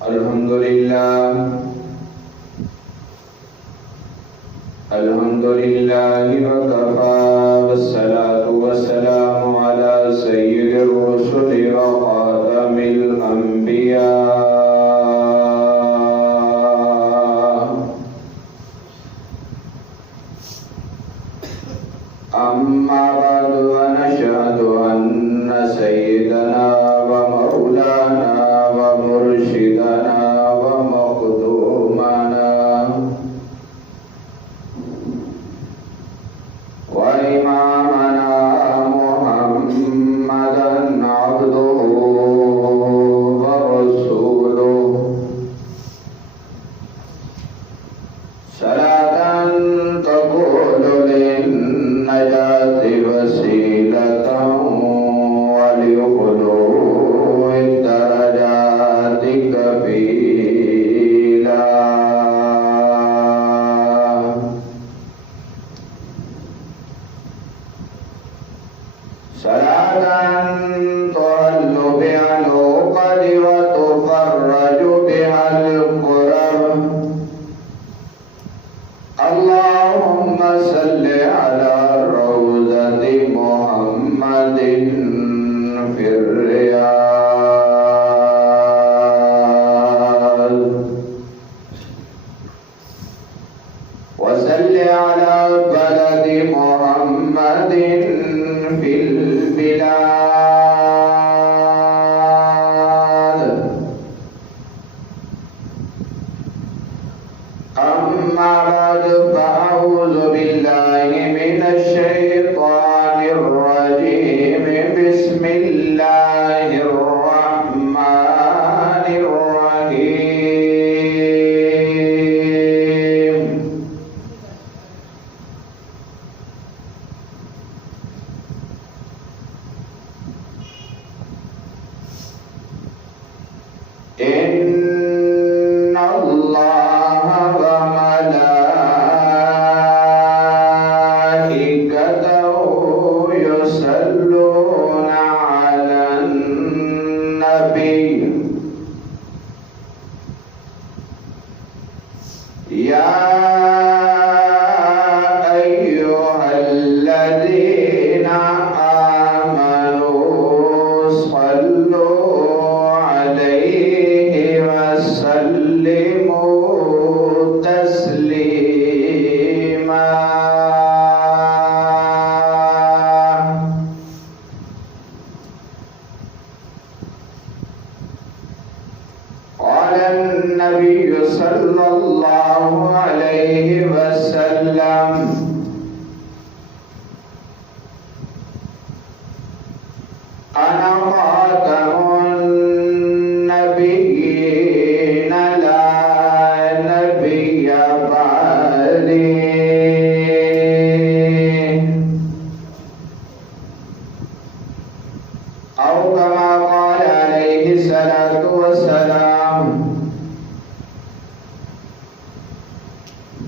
الحمد لله وكفى، والصلاة والسلام على سيد الرسل وخاتم الأنبياء. أما بعد، ونشهد أن سيدنا ومولانا ومرشدنا ومقدومنا وإمامنا محمدا عبده ورسوله، صلاة تكون للنجاة وسيلة ولخلو الدرجات كفيلا. صلاة تعل بها العقد وتفرج بها الكرب. اللهم صل على روضة محمد في الرياض، وصل على بلد محمد في البلاد. أما بعد، فأعوذ بالله من الشيطان الرجيم. بسم الله الرحمن الرحيم. إن الله وملائكته يصلون على النبي. يا أيها الذين آمنوا صلوا عليه وسلموا تسليما. قال النبي صلى الله عليه وسلم: أنا خاتم النبيين لا نبي بعدي. أو كما قال عليه الصلاة والسلام.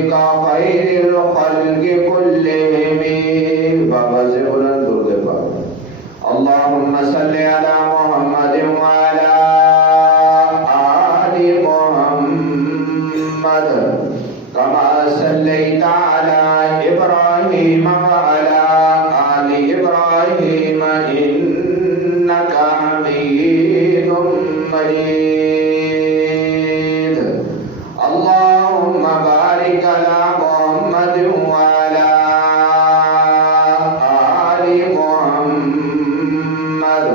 وجهك خير الخلق كلهم بابا سے بلند درود پاک اللهم صل على محمد وعلى آل محمد كما صليت على إبراهيم وعلى آل إبراهيم إنك حميد مجيد اللهم بارك على محمد وعلى آل محمد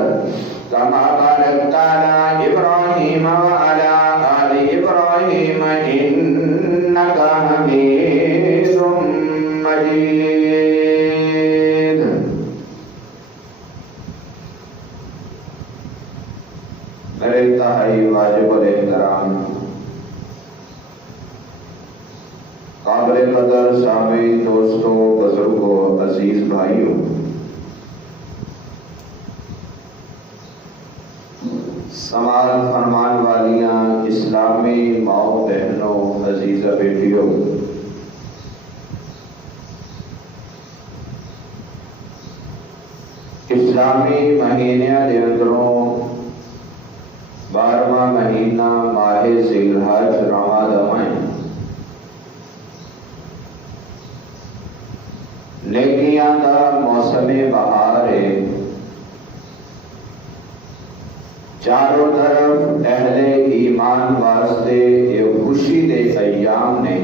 كما باركت على إبراهيم وعلى آل إبراهيم إنك حميد مجيد میرے انتہائی واجب الاحترام قابل قدر سامعین دوستوں بزرگوں عزیز بھائیوں سماعت فرمان والیاں اسلامی ماؤں بہنوں عزیزہ بیٹیوں اسلامی مہینے دے اندروں 12واں مہینہ ماہ ذی الحج رواں دوائیں نیکیاں دا موسم بہار ہے چاروں طرف اہل ایمان واسطے یہ خوشی دے ایام نے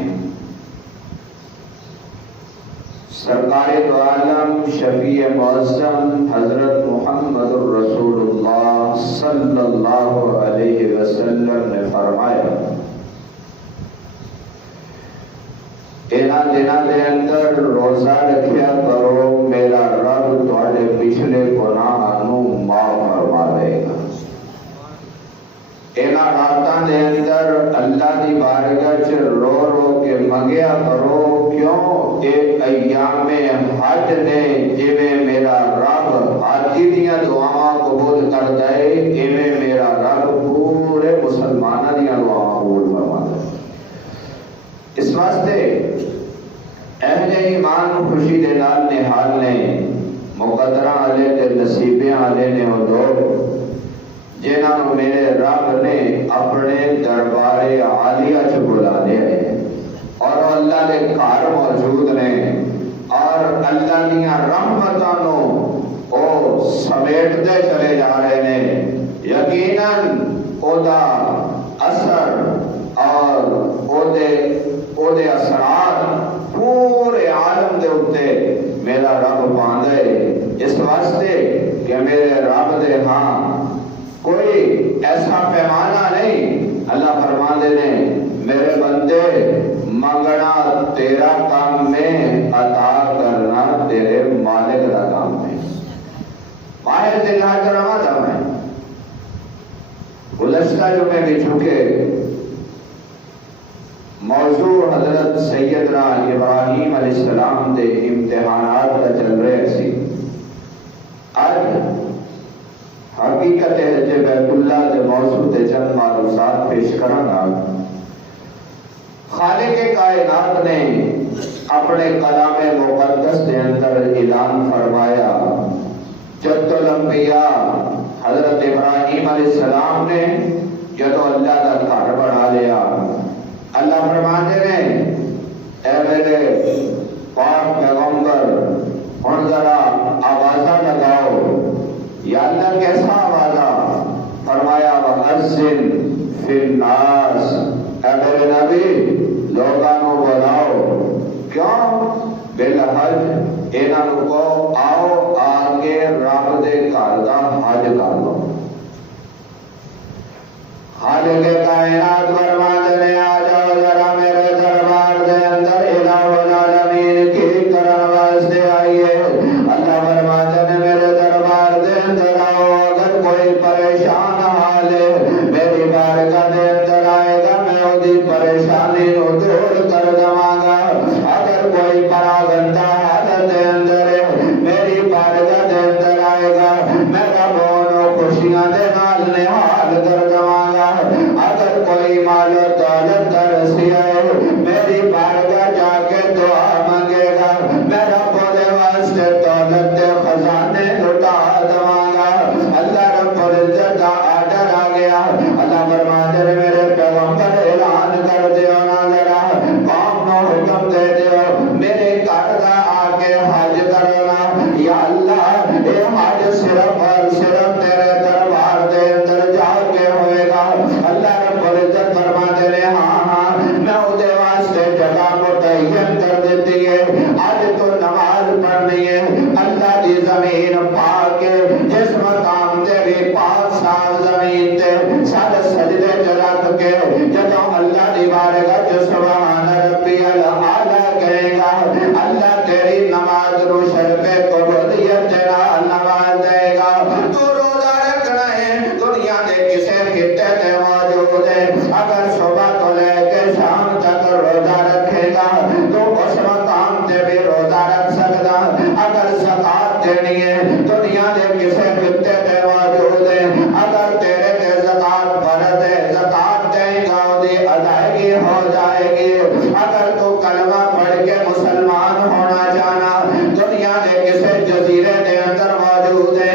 سرکار دو عالم شفیع معظم حضرت محمد الرسول اللہ صلی اللہ علیہ وسلم نے فرمایا دنوں دے اندر روزہ رکھیا کرو میرا رب تھوڑے پچھلے گناہوں معاف فرما دے گا راتاں دے اندر اللہ دی بارگاہ چ رو رو کے منگیا کرو کیوں اے ایام حج نے جویں میرا رب حاجی دیاں دعاواں قبول کر دے ایویں میرا رب پورے مسلماناں دیاں دعاواں قبول فرما دے اس واسطے اہل ایمان خوشی دے نال نہال نے مقدراں والے تے نصیبیاں والے نے او لوگ جنہوں میرے رب نے اپنے دربار عالیہ چ بلا لیا ہے اور اللہ کے گھر موجود نے اور اللہ دیا رحمتاں نو او سمیٹتے چلے جا رہے ہیں یقیناً او دا اثر اور او دے اثرات پورے عالم دے اتے میرا رب پاندے اس واسطے کہ میرے رب دے ہاں کوئی ایسا پیمانہ نہیں اللہ فرماندے نے میرے بندے منگنا تیرا کام میں عطا کرنا تیرے مالک کا کام میں ماہر دلہ کروا تھا میں گزشتہ جمعے بھی چکے موضوع حضرت سیدنا ابراہیم علیہ السلام دے امتحانات کا چل رہے سی آج حقیقت ہے کہ بیت اللہ دے موضوع دے چند معلومات پیش کرنا خالق کائنات نے اپنے کلام مقدس دے اندر اعلان فرمایا جد الانبیاء حضرت ابراہیم علیہ السلام نے جدو اللہ کا گھر بنا لیا اللہ فرماتے نے اے میرے پاک پیغمبر ہن ذرا آوازہ لگاؤ یا اللہ کیسا آوازہ فرمایا وَأَذِّن فِي النَّاسِ اے میرے نبی لوگانوں بلاؤ کیوں بالحج انہوں کو آؤ آگے رب دے گھر دا حج کر لو خالق کائنات فرماتے نے آ جاؤ ذرا میرے دربار دے اندر الہ العالمین کی کرن واسطے آئیے اللہ فرماتے نے میرے دربار دے اندر آؤ اگر کوئی پریشان حال ہے میری بارگاہ دے اندر آئے گا میں اودی پریشانی نو دور کر دواں گا اگر کوئی پراگندہ حالت دے اندر ہے میری بارگاہ دے اندر آئے گا میں رب انہوں خوشیاں دے نال نہال کر دواں گا اگر کوئی مال دیو میرے گھر دا آ کے حج کرنا یا اللہ اے حج صرف اور صرف تیرے دربار دے اندر جا کے ہوئے گا اللہ رب العزت فرماتے ہیں ہاں میں اودے واسطے جگہ متعین کر دیتی ہے آج تو نماز پڑھنی ہے اللہ دی زمین پاک کے جس مقام تے بھی پاک صاف زمین تے سارے سجدے چلک کے جدوں اللہ دی بارگاہ جو سبحان ربی الاعلی کہے گا اللہ تیری نماز رو شرف قبولیت تیرا نواز دے گا تو روزہ رکھنا ہے دنیا دے کسے خطے تے موجود ہے اگر صبح تو لے کے شام تک روزہ رکھے گا تو اس مقام تے بھی روزہ رکھ سکتا اگر زکات دینی ہے دنیا دے کسے خطے تے موجود ہے اگر تیرے تے زکات فرض ہے زکات دیں گا دی ادائیگی ہو جائے گی اگر تو کلمہ پڑھ کے مسلمان ہونا چاہنا دنیا دے کسے جزیرے دے اندر موجود ہے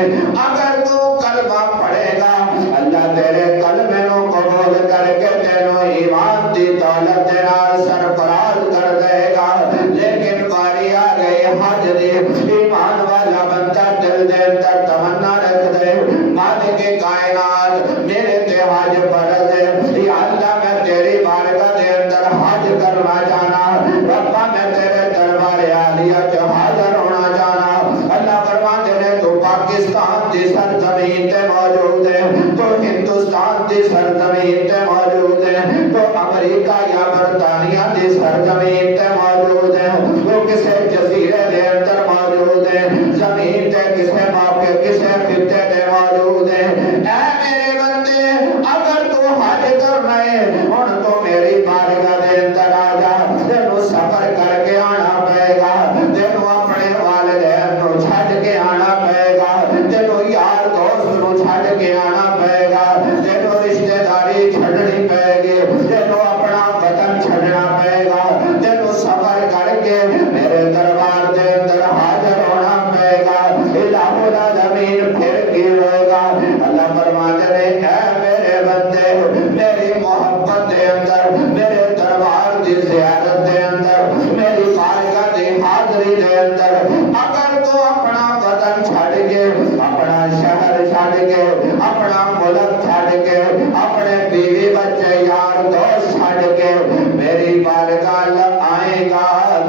اگر تو کلمہ پڑھے گا اللہ تیرے کلمے نو قبول کر کے تینوں ایمان دی دولت دے نال سرفراز کر دے گا لیکن باری آ گئی حج دی ایمان والا بندہ دل دے اندر تمنا رکھ دے مالک کائنات میرے تے حج فرض ہے یا اللہ میں تیری بارگاہ دے اندر حج کرنا چاہنا ربا میں تیرے دربار عالیہ چ حاضر ہونا چاہنا اللہ فرماتے ہیں تو پاکستان دی سرزمین تے موجود ہے تو ہندوستان دی سرزمین تے موجود ہے تو امریکہ یا برطانیہ دی سرزمین تے موجود ہے تو کسے جزیرے دے اندر موجود ہے زمین تے کسے موقع کسے خطے تے موجود ہے اے میرے بندے اگر تو حج کرنا ہے ہن تو میری بارگاہ دے اندر آ جا تینوں سفر کر کے آنا پائے گا تینوں اپنے والدین نو چھڈ کے آنا پائے گا تینوں یار دوست نو چھڈ کے آنا پائے گا تینوں رشتہ داری چھڈنی پائے گی تینوں اپنا وطن چھڈنا پائے گا تینوں سفر کر کے میرے دربار دے اندر حاضر ہونا پائے گا الہ العالمین پھر کی ہوئے گا اللہ فرماتے ہیں اے میرے بندے میری محبت دے اندر میرے دربار دی زیارت دے اندر میری بارگاہ دی حاضری دے اندر اگر تو اپنا وطن چھڈ کے اپنا شہر چھڈ کے اپنا ملک چھڈ کے اپنے بیوی بچے یار دوست چھڈ کے میری بارگاہ آئے گا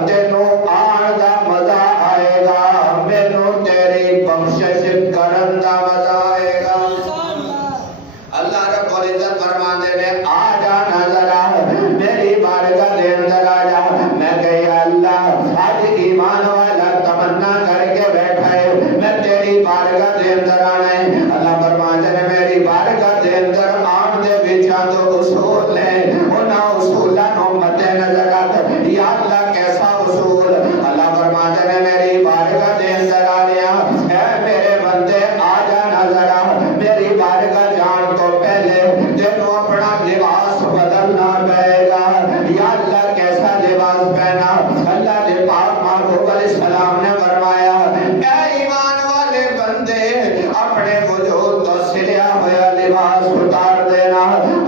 تینوں آن دا مزہ آئے گا مینوں تیری بخشش کرن دا مزہ آئے گا اللہ رب العزت فرماتے ہیں آ جا نظر آ میری بارگاہ دے اندر آ جا میں کہیا اللہ آج ایمان والا تمنا کر کے بیٹھا ہے میں تیری بارگاہ دے اندر آنا ہے اللہ فرماتے ہیں میری بارگاہ دے اندر آن دے وچاں تو اصول ہیں انہاں اصولاں نو مد نظر رکھ یا اللہ کیسا اصول اللہ فرماتے ہیں میری بارگاہ دے اندر آیا اے میرے بندے آ جا نظر آ میری بارگاہ جان تو پہلے تینوں اپنا لباس بدلنا پائے گا یا اللہ کیسا لباس پہنا اللہ نے پاک محبوب علیہ السلام نے فرمایا اے ایمان والے بندے اپنے وجود تو سلیا ہوا لباس اتار دینا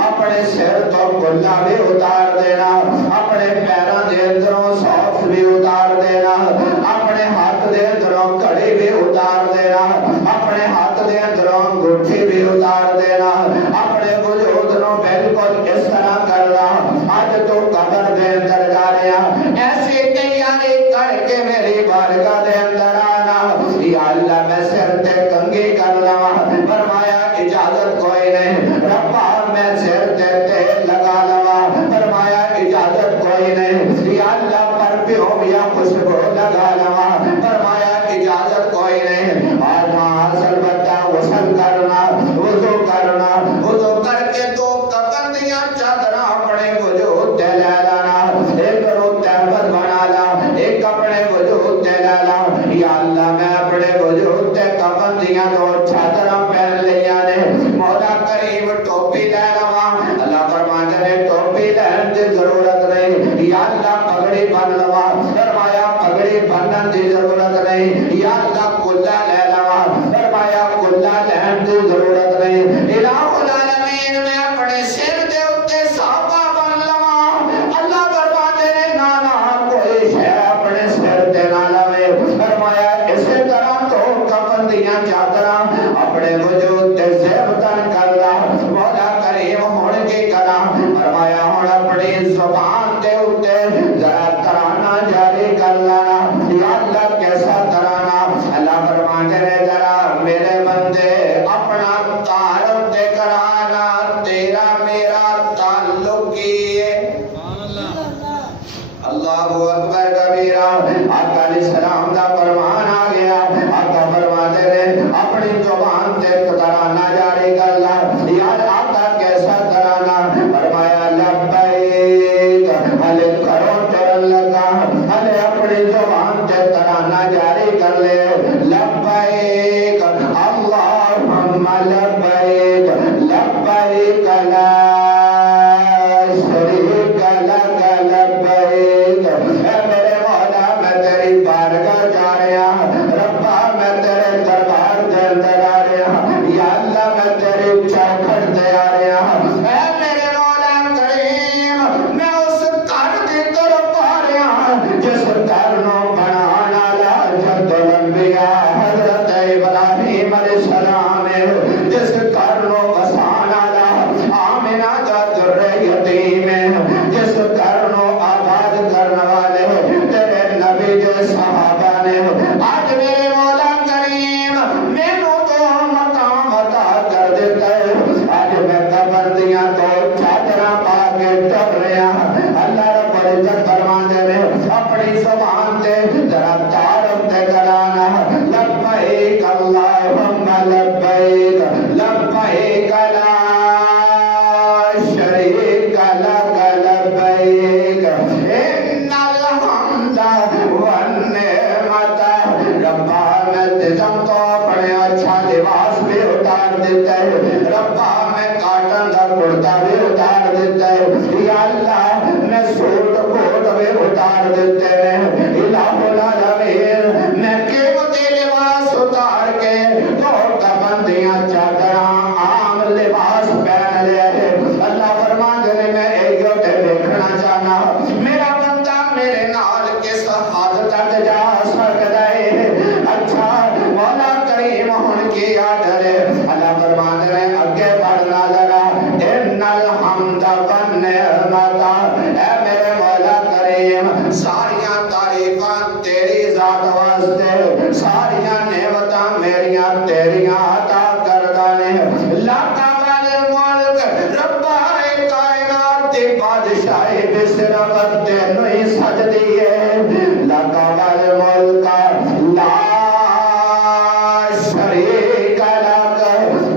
اپنے سر تو گلا بھی اتار دینا اپنے پیراں دے اندروں سوکس بھی اتار دینا اپنے ہاتھ دے اندروں کڑی بھی اتار دینا اپنے ہاتھ دے اندروں انگوٹھی بھی اتار دینا اپنے وجود نو بالکل اس طرح کرنا اج تو قبر دے اندر جا رہا ایسی تیاری کر کے میری بارگاہ دے اندر آنا یا اللہ میں سر تے کنگھی کر لواں فرمایا اجازت کوئی نہیں ربا میں سر تے تیل لگا لواں فرمایا اجازت کوئی نہیں یا اللہ پرفیوم یا خوشبو لگا لواں فرمایا اجازت کوئی نہیں آج حاصل بتا غسل کرنا وضو کر کے تو کفن دیاں چادراں اپنے وجود تے لے لانا ایک رو تہبت بنا لا ایک اپنے وجود تے لے لا یا اللہ میں اپنے وجود تے کفن دیاں دو چادراں پہن لیاں نے مولا کریم ٹوپی لے لواں اللہ فرماتے ہیں ٹوپی لین دی ضرورت نہیں یا اللہ پگڑی بن لواں فرمایا پگڑی بنن دی ضرورت نہیں یا اللہ کلا لے لواں فرمایا کلا لین دی ضرورت نہیں الہ العالمین میں اپنے سر دے اوتے صحابہ بن لواں اللہ فرماتے ہیں نانا کوئی جاری کر لانا یا اللہ کیسا ترانہ اللہ فرماتے ہیں ذرا میرے بندے اپنا تعارف دے کرانا تیرا میرا تعلق کی ہے اللہ اکبر کبیرہ آقا علیہ السلام دا فرمان آ گیا آقا فرماتے ہیں اپنی زبان سے ترانہ جاری کر لا یا آقا کیسا ترانہ فرمایا لبیک ہلے کرو چرن لگا ہلے اپنی زبان سے ترانہ جاری کر لے لبیک اللہم لبیک لبیک لا شریک لک لبیک اے میرے مولا میں تیری بارگاہ جا رہا ربا میں تیرے دربار دے اندر آ رہا یا اللہ میں تیری چوکھٹ دے آ رہا اے میرے مولا کریم میں اس گھر کی طرف آ رہا جس گھر نو بنانا لا جد الانبیاء حضرت ابراہیم علیہ السلام جس گھر نو بسانا لا آمنہ کا ذرہ یتیم جس گھر نو آباد کرنے والے تیرے نبی جو صحابہ نے آج میرے مولا کریم مینوں تو مقام عطا کر دیتا ہے آج میں کبردیاں تو چادراں پا کے ٹر رہا اللہ رب العزت فرماتے ہیں اپنی زبان سے ذرا تعارف دے کرانا لبیک اللہم لبیک لبیک لا شریک لک لبیک ان الحمد والنعمت ربا میں تجھم تو اپنے اچھا لباس بھی اتار دیتا ہے ربا میں کاٹن کا کرتا بھی اتار دیتا ہے یا اللہ میں سوٹ کوٹ بھی اتار دیتے ہیں الہ العالمین میں قیمتی لباس اتار کے تو کبندیاں چادراں عام لباس پہن لے اللہ فرماتے ہیں میں ایک تے دیکھنا چاہنا میرا بندہ میرے نال کس حد تک جا سکتا ہے اچھا مولا کریم ہن کی آڈر اللہ فرماتے ہیں اگے بڑھنا ذرا ان الحمد والنعمت اے میرے مولا کریم ساریاں تعریفاں تیری ذات واسطے ساریاں نعمتاں میریاں تیریاں عطا کردہ نے لاتا بادشاہی بھی صرف تینوں ہی سجدی ہے لکا والملک لا شریک لک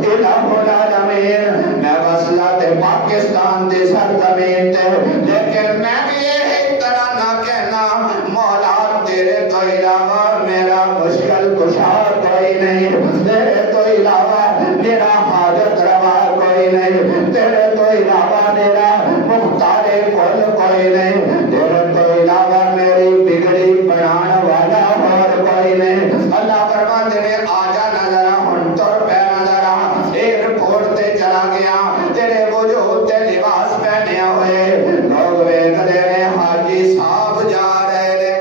الہ العالمین میں وصلت پاکستان دی سرزمین تے لیکن میں بھی یہی طرح نہ کہنا مولا تیرے تو علاوہ میرا مشکل کشا کوئی نہیں تیرے تو علاوہ میرا حاجت روا کوئی نہیں تیرے تو علاوہ میرا مختار کل کوئی نہیں تیرے تو علاوہ میری بگڑی بنانا والا اور کوئی نہیں اللہ فرماتے ہیں آجا نظر ہن تر پہ نظر ایئرپورٹ تے چلا گیا تیرے وجود تے لباس پہنے ہوئے لوگ ویکھدے نے حاجی صاحب جا رہے نے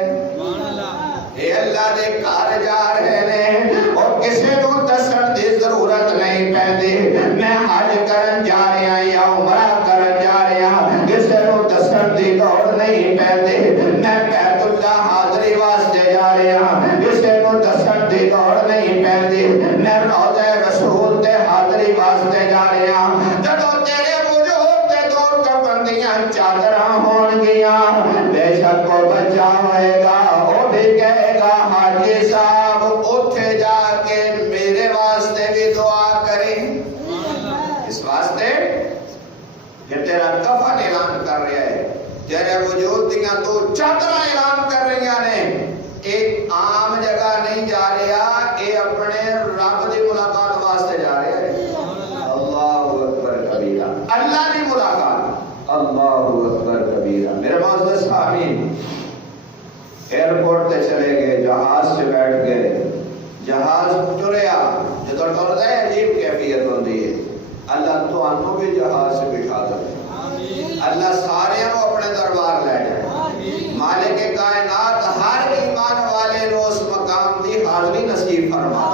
اے اللہ دے گھر جا رہے نے اور کسی نوں دسن دی ضرورت نہیں پیندی میں حج کرن جا رہا یا عمرہ کرن جا رہا کسی نوں دسن دی دوڑ نہیں پیندی میں بیت اللہ حاضری واسطے جا رہا کسی نوں دسن دی دوڑ نہیں پیندی میں روضہ رسول تے حاضری واسطے جا رہا جدوں تیرے وجود تے دو کبندیاں چادراں ہون گیاں بے شک کو بچا ہوئے گا وہ بھی کہے گا حاجی صاحب اٹھے جا کے میرے واسطے بھی دعا کریں اس واسطے کہ تیرا کفن اعلان کر رہا ہے تیرے وجود دیاں تو چادراں اعلان کر رہی نے ایک عام جگہ نہیں جا رہا اے اپنے رب دی ملاقات واسطے جا رہا ہے اللہ اکبر کبیرہ اللہ دی ملاقات اللہ اکبر کبیرہ میرے معزز سامعین ایئرپورٹ تے چلے گئے جہاز سے بیٹھ گئے جہاز ٹریا جو ٹردا ہے عجیب کیفیت ہوندی ہے اللہ تو انو بھی جہاز سے بٹھا دے اللہ سارے کو اپنے دربار لے جائے مالک کائنات ہر ایمان والے کو اس مقام دی حاضری نصیب فرما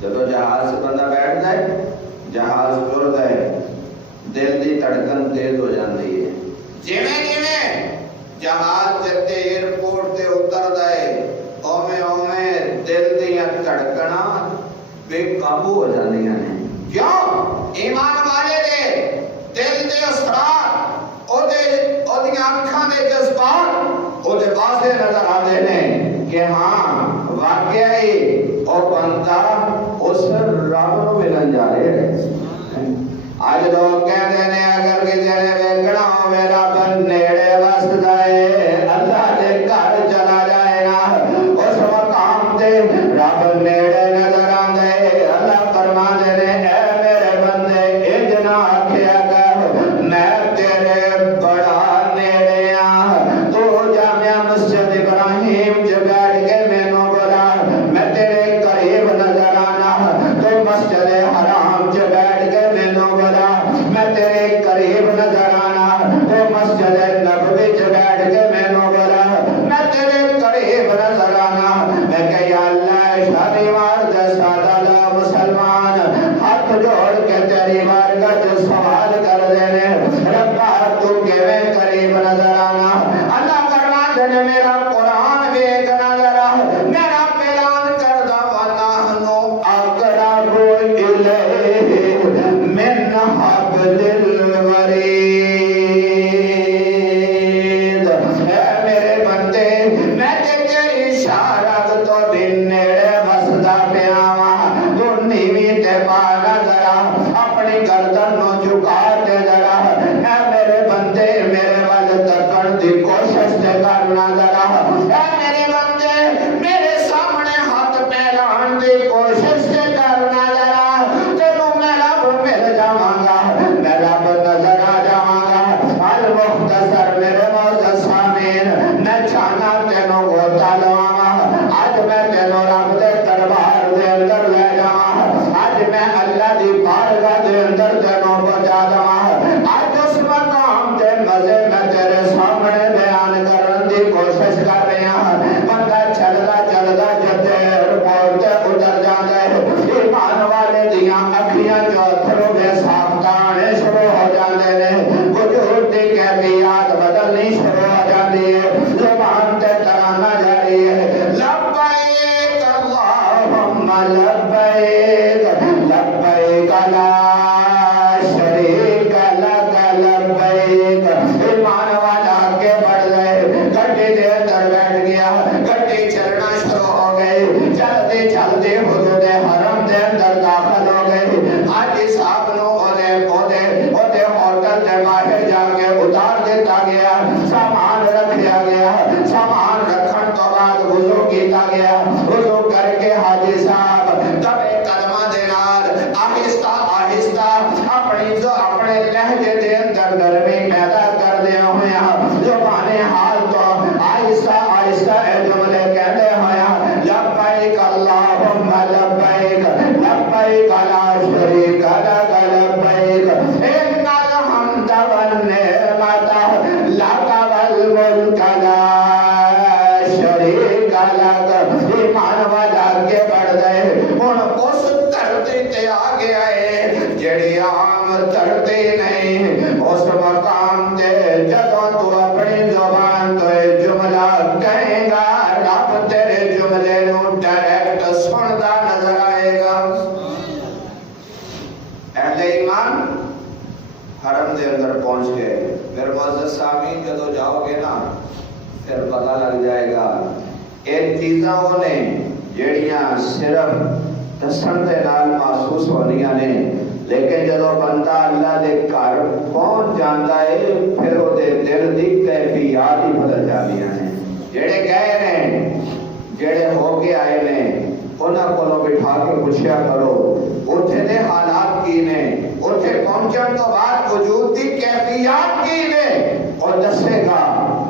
جب جہاز سے بندہ بیٹھ جائے جہاز ٹردا ہے دل دی دھڑکن تیز ہو جاندی ہے جویں جویں جہاز جہاز جتے ایئرپورٹ تے اتر دے اوویں اوویں دل دیاں دھڑکنا بے قابو ہو جاندیاں نے. کیوں؟ ایمان والے دے دل دے اثرات اودیاں اکھاں دے جذبات اودے واضح نظر آندے نے کہ ہاں واقعی او بندہ اس رب نو ملن جا رہا ہے. آج لوگ کہتے ہیں اگر کسی نے ویکھنا ہوے رب نیڑے وسدا ہے اللہ دے گھر چلا جائے نا اس مقام تے رب نیڑے نظر آندا ہے. اللہ فرماندے نے اے میرے بندے انج نہ آکھیا کر میں تیرے بڑا نیڑے ہاں. تو جامع مسجد ابراہیم جو بیٹھ کے مینوں بولا میں تیرے قریب نظر آنا. تو مسجد حرام جو بیٹھ کے مینوں بولا میں تیرے قریب نظر آنا. تو مسجد نبوی جو بیٹھ کے مینوں بولا میں تیرے قریب نظر آنا. میں کہ یا اللہ شالیمار جیسا لالا مسلمان ہاتھ جوڑ کے تیری بارگاہ سے سوال کر دینے ربا تو کیویں قریب نظر آنا. اللہ فرماتے نے میرا قرآن ویکھ نظر آ میرا اعلان کردہ ونحن اقرب الیہ من حبل الورید. اے میرے بندے میں تیری اشارت تو بھی نیڑے وسدا پیا واں. تو نیویں تے پا ذرا اپنی گردن نو جھکا تے ذرا اے میرے بندے میرے ول تکن دی کوشش تے کرنا ذرا. اے میرے بندے میرے سامنے ہاتھ پھیلان دی کوشش تے کرنا ذرا. تینوں میں رب مل جاواں گا میں رب نظر آ جاواں گا. المختصر میرے معزز سامعین میں چاہنا تینوں گوتا لواں. آج میں تینوں رب دے دربار دے اندر لے جاواں. آج میں اللہ دی بارگاہ دے اندر تینوں پہنچا دواں. آج اس مقام تے مزے میں تیرے سامنے بیان کرن دی کوشش کر رہا ہاں. بندہ چلدا چلدا جتے ایئرپورٹ تے اتر جاندا ہے. ایمان والے دیاں اکھیاں چوں اتھرو بے صاف آنے شروع ہو جاندے نے. وجود دی کیفیات بدلنی شروع ہو جاندی ہے. زبان تے ترانہ جاری ہے لبیک اللہم لبیک لبیک لا شریک لک لبیک. ایمان والا آگے بڑھ گئے گڈی دے اندر بیٹھ گیا. گڈی چلنا شروع ہو گئی. چلتے چلتے حدود حرم دے اندر داخل ہو گئے. حاجی صاحب نو اودے ہوٹل دے باہر جا کے اتار دیتا گیا. سامان رکھیا گیا. سامان رکھن تو بعد وضو کیتا گیا. وضو کر کے حاجی صاحب دبے قدماں دے نال آہستہ آہستہ اپنے لہجے دے اندر نرمی پیدا کردے ہویا زبان حال تو آہستہ آہستہ اے جملے کہندے ہویا لبیک اللہم لبیک لبیک لا شریک لک لبیک ان الحمد والنعمت لک والملک لا شریک لک. ایمان والا آگے بڑھ گئے. ہن اس دھرتی تے آ گیا ہے جڑی عام دھرتی نہیں. اس مقام تے جدوں تو اپنی زبان تو جملہ کہے گا رب تیرے جملے نو ڈائریکٹ سندا نظر آئے گا. اہل ایمان حرم دے اندر پہنچ گئے. پھر معزز سامعین جدوں جاؤ گے نا پھر پتہ لگ جائے گا ان چیزاں نے جڑیاں صرف دسن دے نال محسوس ہونیاں نے لیکن جدوں بندہ اللہ دے گھر پہنچ جاندا ہے پھر او دے دل دی کیفیات ہی بدل جاندیاں نے. جڑے گئے نے جڑے ہو کے آئے نے انہاں کولوں بٹھا کے پوچھیا کرو اوتھے دے حالات کی نے. اوتھے پہنچن تو بعد وجود دی کیفیات کی نے. اور دسے گا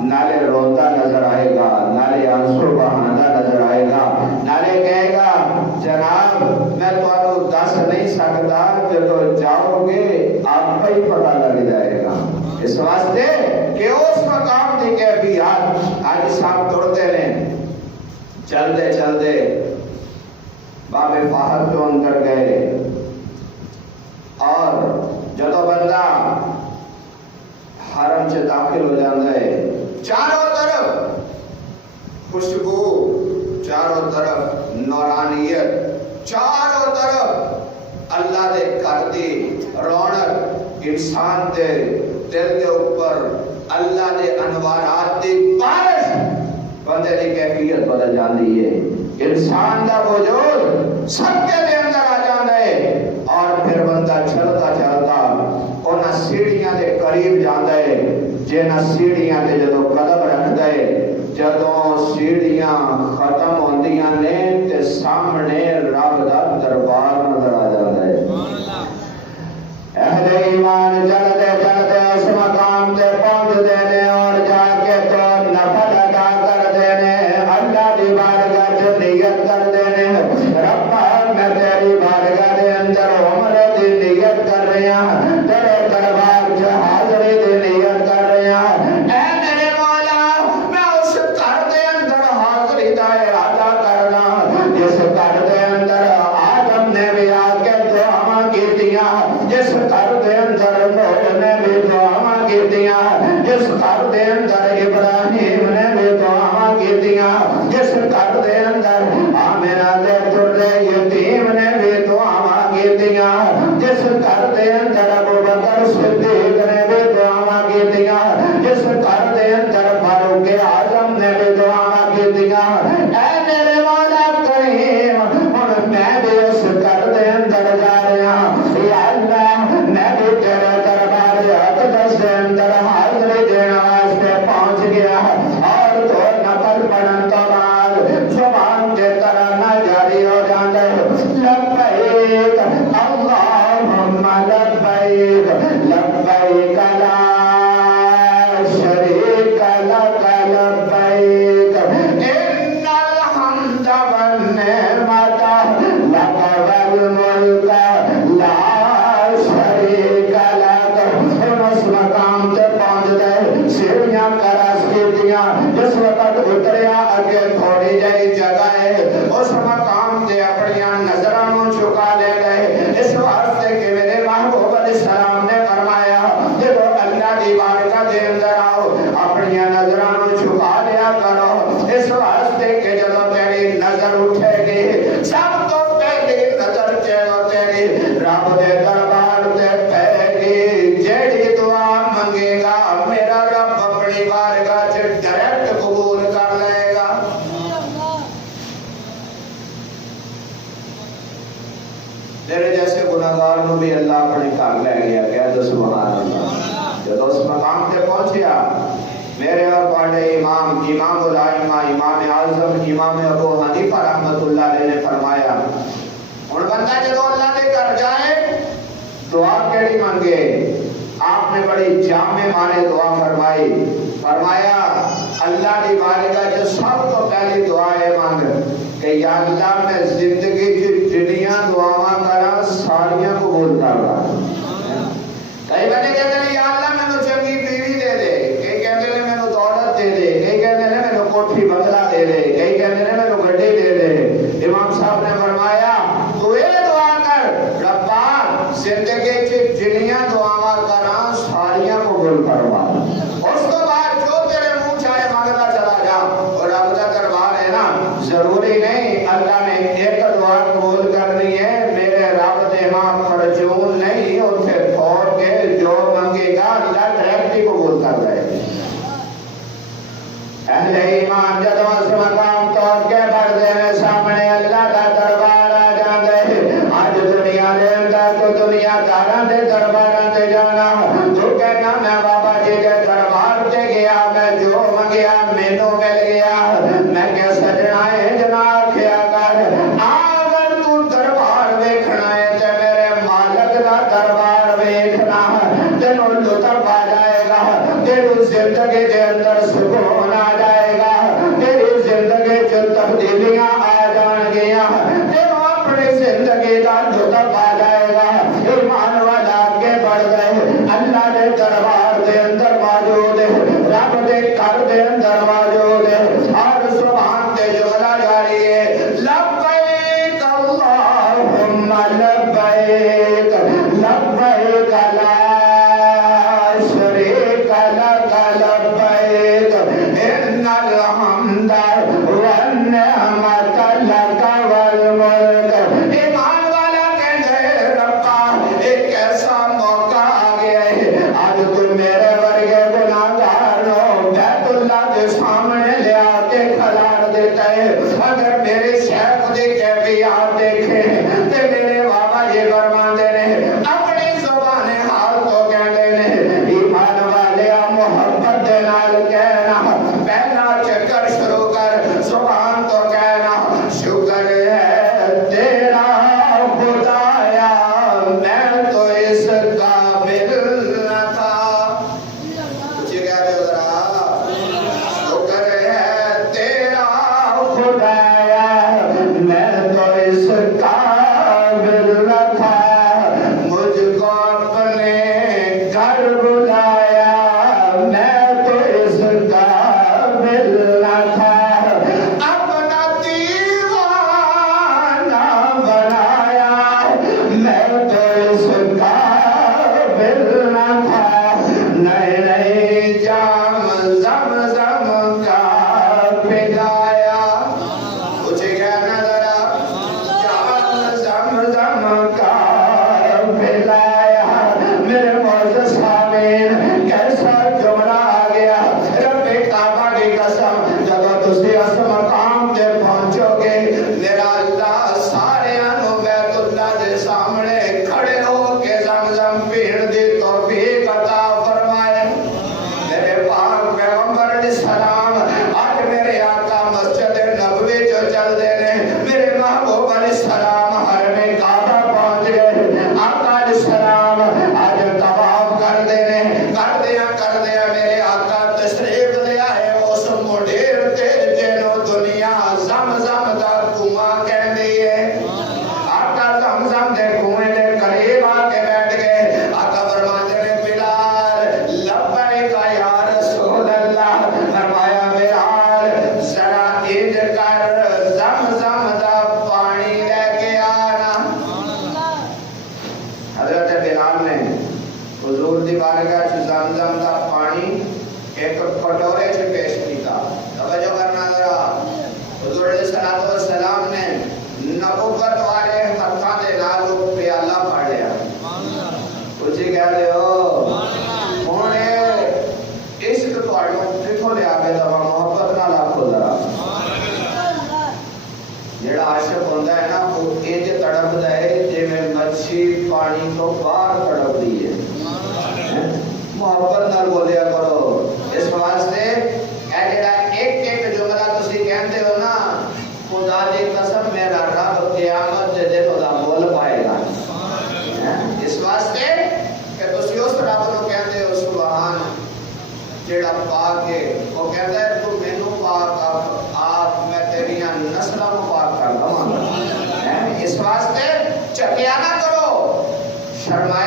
نالے روتا نظر آئے گا نالے آنسو بہانا نظر آئے گا نالے کہے گا جناب میں تو دس نہیں سکتا جب جاؤ گے آپ کا ہی پتہ لگ جائے گا. اس واسطے کہ اس مقام دی کیفیات آج صاحب توڑتے رہے. چلتے چلتے باب فہد جو اندر گئے اور جدو بندہ حرم سے داخل ہو جاتا ہے چاروں طرف خوشبو، چاروں طرف نورانیت، چاروں طرف اللہ دے گھر دی رونق، انسان دے دل دے اوپر اللہ دے انوارات دی بارش، بندے دی کیفیت بدل جاندی ہے، انسان دا وجود سب کے دے اندر آ جاندا ہے، اور پھر بندہ چلتا چلتا انہاں سیڑھیاں دے قریب جاندا ہے، جنہاں سیڑھیاں تے جدوں قدم رکھدا ہے، جدوں سیڑھیاں ختم ہوندیاں نے تے سامنے رب دا دربار نظر آ جاندا ہے۔ اہل ایمان چلتے چلتے اس مقام تے پہنچ دینے اور جا کے تو نفل ادا کر دینے، اللہ دی بارگاہ چ نیت کر دینے، رب میں تیری بارگاہ دے اندر عمرے دی نیت کر رہا ہوں، تیرے دربار چ حاضری دی نیت کر رہا ہوں، اے میرے مولا میں اس گھر دے اندر حاضری دا ارادہ کرنا جس گھر دے اندر آدم نے بھی آ کے دعاواں کیتیاں، جس گھر دے اندر نوح نے بھی دعاواں کیتیاں، جس گھر دے اندر ابراہیم نے بھی دعاواں کیتیاں، جس گھر دے اندر آمنہ دے درے یتیم نے بھی دعاواں کیتیاں، جس گھر دے اندر ابوبکر صدیق نے بھی دعاواں کیتیاں، جس گھر دے اندر فاروق اعظم نے بھی دعاواں کیتیاں، اے میرے مولا کریم ہن میں بھی اس گھر دے اندر جا رہا ہوں، یا اللہ میں بھی تیرے دربار اقدس دے اندر حاضری دینا واسطے پہنچ گیا، اور تو نفل پڑھن تو بعد زبان کے ترانہ جاری ہو جاتا ہے، لبیک اللہم لبیک لبیک لا شریک لک لبیک ان الحمد والنعمت لک والملک لا شریک لک۔ ہن اس مقام تے پہنچ گئے، سیڑھیاں کراس کیتیاں، جس وقت اتریا اگے تھوڑی جہی جگہ ہے، اس مقام تے اپنی نظراں نوں چکا لے گئے، اس واسطے کہ میرے محبوب علیہ السلام نے فرمایا جب اللہ دی بارگاہ دے اندر آؤ اپنی نظراں نوں چکا لیا کرو، اس واسطے کہ جدوں تیری نظر اٹھے گی سب تو پہلی نظر چلو تیری رب دے دربار تے پے گی، جیڑی دعا منگے گا میرا رب اپنی بارگاہ چ ڈائریکٹ قبول کر لے گا۔ تیرے جیسے گناہگار کو بھی اللہ اپنے گھر لے گیا، کہہ دو سبحان اللہ۔ جب اس مقام تے پہنچیا میرے اور تواڈے امام الائمہ امام اعظم امام ابو حنیفہ رحمۃ اللہ علیہ نے فرمایا ہن بندہ جدوں اللہ دے گھر جائے دعا کیڑی منگے، آپ نے بڑی جامع معنی دعا فرمایا اللہ دی بارگاہ چ سب تو پہلی دعا ہے مانگ کہ یا اللہ میں زندگی چ جنیاں دعاواں کراں ساریاں قبول کر لا۔ کئی بندے کہتے ہیں یا اللہ مینوں چنگی بیوی دے دے، کئی کہتے ہیں مینوں دولت دے دے، کئی کہتے ہیں مینوں کوٹھی بنگلہ دے دے، کئی کہتے ہیں مینوں گڈی دے دے۔ امام صاحب نے فرمایا تو یہ دعا کر ربا زندگی چ جنیاں دعاواں کراں ساریاں قبول فرما، اس تو بعد جو تیرے منہ چاہے مانگتا چلا جا، اور رب دا دربار ہے نا، ضروری نہیں اللہ نے ایک دعا قبول کرنی ہے، میرے رب دے ہاں پرچون نہیں، اتنے پھوڑ کے جو منگے گا اللہ ڈائریکٹ ہی قبول کر رہے۔ اہل ایمان جدوں اس مقام توڑ کے بڑھ دینے سامنے اللہ کا دربار آ جاندے، آج دنیا دے اندر تو دنیا داراں دے درباراں تے جانا، تو کہنا میں بابا جی دے دربار تے گیا، میں جو منگیا مینوں مل گیا، میں کہ سجنا ہے جنا کیا کر اگر تو دربار ویکھنا ہے تے میرے مالک دا دربار ویکھنا، تینوں لطف آ جائے گا، تیری زندگی دے اندر سکون آ جائے گا، تیری زندگی چ تبدیلیاں آ جان گیاں، تینوں اپنی زندگی دا لطف آ جائے گا۔ ایمان والا آگے بڑھ گئے، اللہ دے دربار دے اندر موجود ہے، رب دے گھر دے اندر موجود ہے، دے سامنے لیا کے کھلار دیتا ہے. اگر میرے شیخ دی کیفیات دیکھے تے میرے بابا جی فرماندے نے اپنی زبان حال تو کہندے نے ایمان والے محبت دے نال کہنا پہلا چکر شروع کر زبان تو کہنا شکر ہے تیرا خدایا میں تو اس قابل نہ تھا. کچھ کہہ رہے ہو ذرا شکر ہے تیرا خدایا میں تو اس قابل نہ تھا مجھ کو اپنے گھر بلایا میں تو اس قابل نہ تھا اپنا دیوانہ بنایا میں تو اس قابل نہ تھا نئے نئے جام زمزم کا پلایا. کچھ کہنا ذرا جام زمزم کا پلایا. میرے معزز سامعین کیسا جملہ آ گیا رب کعبہ کی قسم جب تسی اس مقام تے پہنچو گے میرا اللہ سارے انو بیت اللہ دے سامنے کھڑے ہو کے زمزم پین دی توفیق عطا فرمائے. میرے پاک پیغمبر علیہ السلام آج میرے آقا مسجد نبوی جو چل دے نے میرے محبوب علیہ السلام حرم کعبہ پہنچ گئے. آقا علیہ السلام آج طواف کر دے نے کر دیا میرے آقا تشریف لے آئے اس مڈیر تے جنو دنیا زمزم دا کنواں کہندی ہے. آقا زمزم دے کنویں دے قریب آ کے بیٹھ گئے. آقا فرماتے نے بلال لبیک یا رسول اللہ. فرمایا بلال ذرا انج کر زمزم دا پانی لے کے آنا. حضرت بلال نے حضور دی بارگاہ چ زمزم دا پانی ایک کٹورے چ پیش کیتا. توجہ کرنا ذرا حضور علیہ الصلوۃ والسلام نے نبوت والے ہتھاں دے نال پیالہ پھڑ لیا. کچھ کہہ رہے ہو ہن عشق تہاڈوں کتھوں لیا کے دوا محبت نال آکھو ذرا. جڑا عاشق ہوندا ہے نا وہ انج تڑپدا ہے جویں مچھی پانی تو باہر تڑپدی ہے. محبت نال بولیا کرو. اس واسطے اے جڑا ایک ایک جملہ تسی کہندے ہو نا خدا دی قسم میرا رب قیامت دے دن دا مول پائے گا. اس واسطے کہ تسی اس رب نو کہندے ہو سبحان جڑا پاک ہے وہ کہتا ہے تو مینوں پاک آپ میں تیریاں نسلاں نو پاک کر دواں. اس واسطے چکیا نہ کرو شرمایا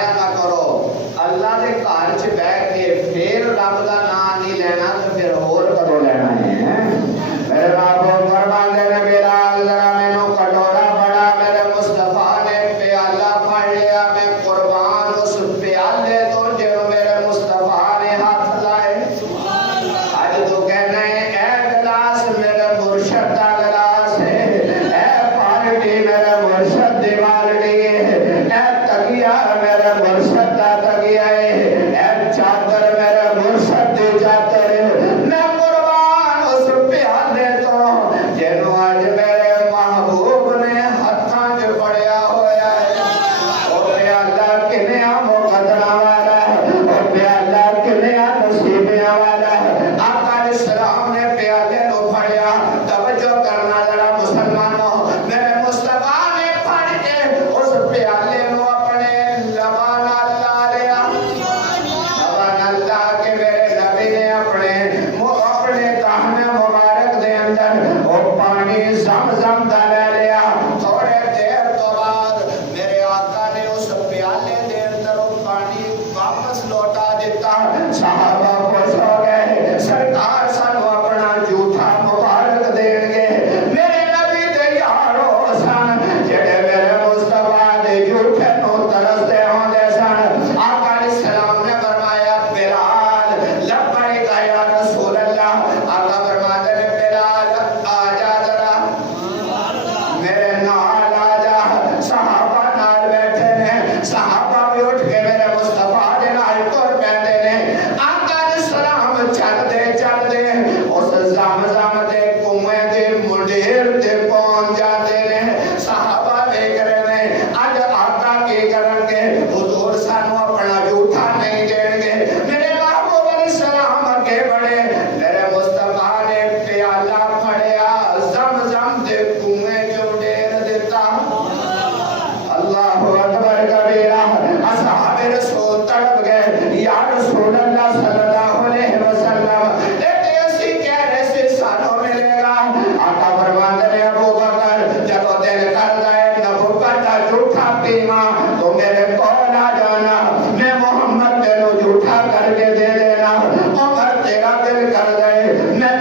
زمزم دے کنویں دے منڈیر تے پہنچ جاتے ہیں صحابہ دیکھ رہے ہیں اج آقا کی کرن گے حضور سانو اپنا جھوٹا نہیں دین گے میرے محبوب علیہ السلام اگے بڑھے میرے مصطفیٰ نے پیالہ پھڑیا زمزم دے کنویں جو ڈیر دیتا اللہ اکبر کبیرہ اصحاب رسول تڑپ گئے یا رسول اللہ صلی اللہ علیہ وسلم ایک ایسی کہہ رہے سے سانو ملے گا آقا فرماتے ہیں ابو بکر جب دل کر جائے نبوت کا جھوٹا پیما تو میرے کول آ جانا میں محمد تیرو جھوٹا کر کے دے دینا عمر تیرا دل کر جائے میں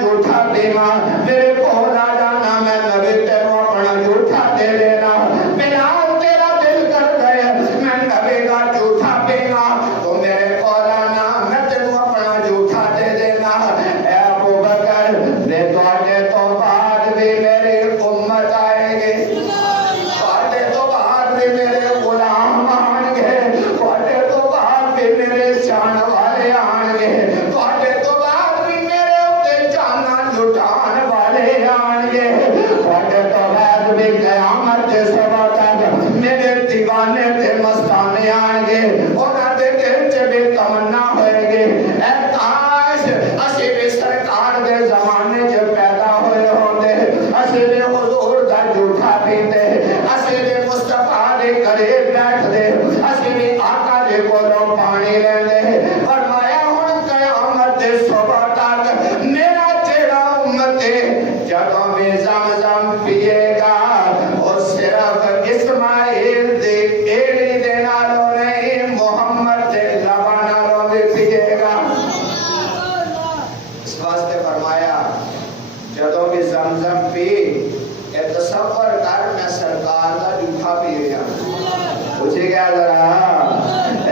جھوٹا پیما میرے کول آ جانا میں نبی تیرو اپنا جھوٹا دے دینا بلال تیرا دل کر گئے میں نبی کا جھوٹا پیما تو میرے کول آنا میں تیرو اپنا جھوٹا دے دینا اے ابو بکر دے تو بعد بھی میری امت آئے گی تو بعد بھی میرے غلام آن گے تو بعد بھی میرے جان والے آن گے تو بعد بھی میرے اپنے جانا لٹان والے آن گے تو بعد بھی قیامت کے صبح تک میرے دیوانے تے مستانے آن گے انہاں دے دل چ بھی تمنا ہوئے گی اے کاش اسی بھی سرکار دے زمانے چ پیدا ہوئے ہوندے اسی بھی حضور دا جھوٹا پیندے اسی بھی مصطفیٰ دے قریب بیٹھدے اسی بھی آقا دے کولوں پانی لیندے فرمایا ہن قیامت دے صبح تک میرا جیڑا امت ہے جدوں بھی زمزم پیے گا اور صرف اسماعیل دے ایڑی دے نالوں نہیں محمد دے لباں نالوں بھی پیے گا اس واسطے فرمایا جدوں بھی زمزم پی اے تصور کر میں سرکار کا جھوٹا پی رہا پوچھے گیا ذرا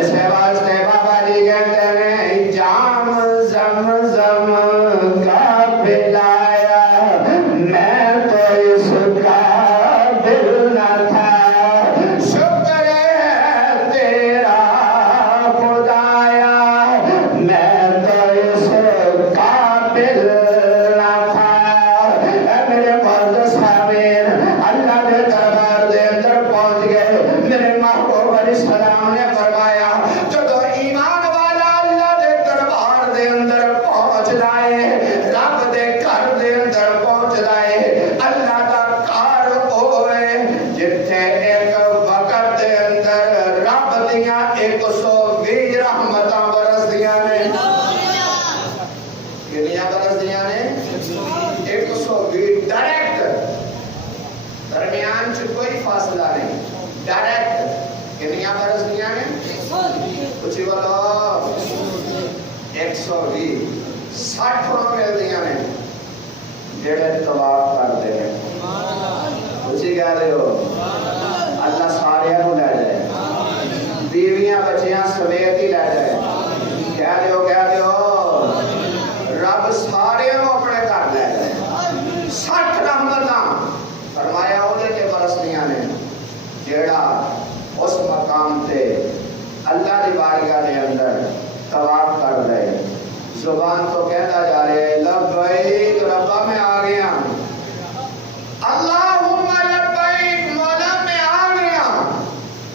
اس واسطے بابا جی کہتے ہیں جام زمزم کا پلایا میں تو اس کا دل نہ تھا شکر ہے تیرا خدایا میں تو اس کا دل نہ تھا اے میرے مرد سامین اللہ کے دربار دے اندر پہنچ گئے میرے محبوب علیہ السلام نے فرمایا جدو ایمان والا اللہ دے دربار دے اندر پہنچ لائے رب دے گھر دے اندر پہنچ لائے اللہ دا کار ہوئے جتھے ایک وقت دے اندر رب دیاں 120 رحمتاں برسدیاں نے کنیاں برسدیاں نے 120 ڈائریکٹ درمیان چ کوئی فاصلہ نہیں ڈائریکٹ کنیاں برسدیاں نے کچھ بولو 120 60 مل دیاں نے جڑے طواف کرتے ہیں اسی کہہ رہے ہو اللہ سارے کو لے جائے بیویاں بچیاں سمیت ہی لے جائے کہہ رہے ہو رب سارے کو اپنے گھر لے جائے 60 رحمتاں فرمایا انہیں کے برسدیاں نے جیڑا اس مقام تے اللہ دی بارگاہ دے اندر طواف کر رہے زبان تو کہتا جا رہے لبیک ربا میں آ گیا اللہم لبیک مولا میں آ گیا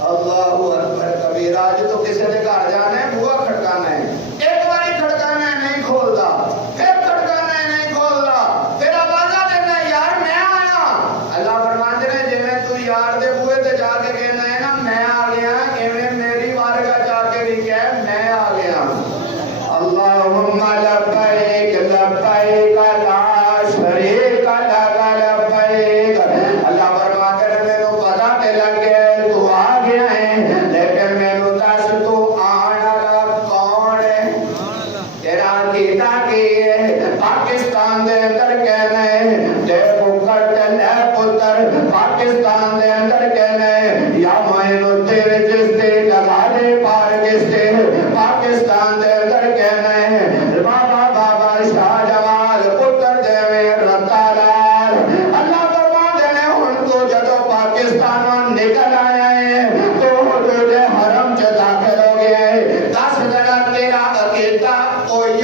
اللہ اکبر کبیرہ جو تو کسی نے گھر جانا ہے بوا کھڑکانا ہے ایک باری کھڑکانا ہے نہیں کھولتا پھر کھڑکانا ہے نہیں کھولتا پھر آوازہ دینا یار میں آیا اللہ فرماتے ہیں جی میں تو یار دے بوئے تے جا کے کہنا ہے نا میں آ گیا ایویں میری بارگاہ جا کے بھی کہہ میں آ گیا اللہم لبیک لبیک لا شریک لک لبیک اللہ فرماتے ہیں میں نے پتا تے لگے تو آ گیا ہے لیکن میں نے دس تو آنا کون ہے تیرا کیتا کی ہے پاکستان دے اندر کہنا ہے تے پکر تے لے پتر پاکستان دے اندر کہنا ہے یا میں تیرے جس دے لگا دے پار جس دے پاکستان دے اندر کہنا ہے بابا بابا شاہ جمال پتر دے میں رتا لال اللہ فرماتے ہیں ہن تو جدو پاکستان نکل آیا ہے تو حدود حرم چ داخل ہو گیا ہے 10 جگہ تیرا عقیدہ کوئی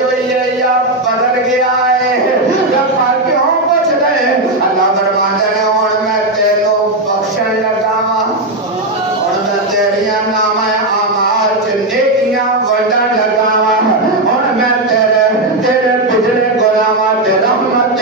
یا بدل گیا ہے